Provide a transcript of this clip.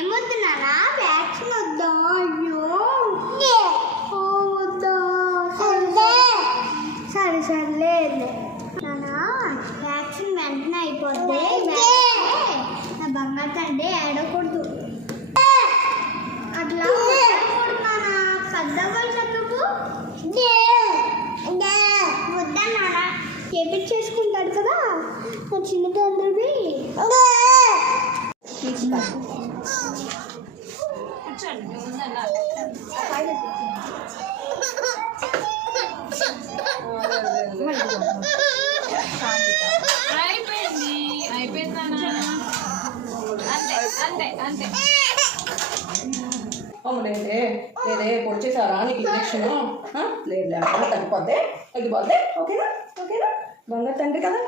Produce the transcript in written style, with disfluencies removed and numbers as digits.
ఏమవుతున్నారా vaccine వద్దా? అయ్యో వద్దా? సరే సర్లే నానా వ్యాక్సిన్ వెంటనే అయిపోద్ది. నా బంగారు తండ్రి ఏడకూడదు అట్లా నానా. పెద్దవాళ్ళు నువ్వు వద్దా నానా చేపించేసుకుంటాడు కదా నా చిన్న తండ్రివి. లేదే లేదే పొడిచేసారా నీకు ఇంజక్షన్? లేదు తగ్గిపోద్ది ఓకేనా ఓకేనా బంగారు తండ్రి కదా.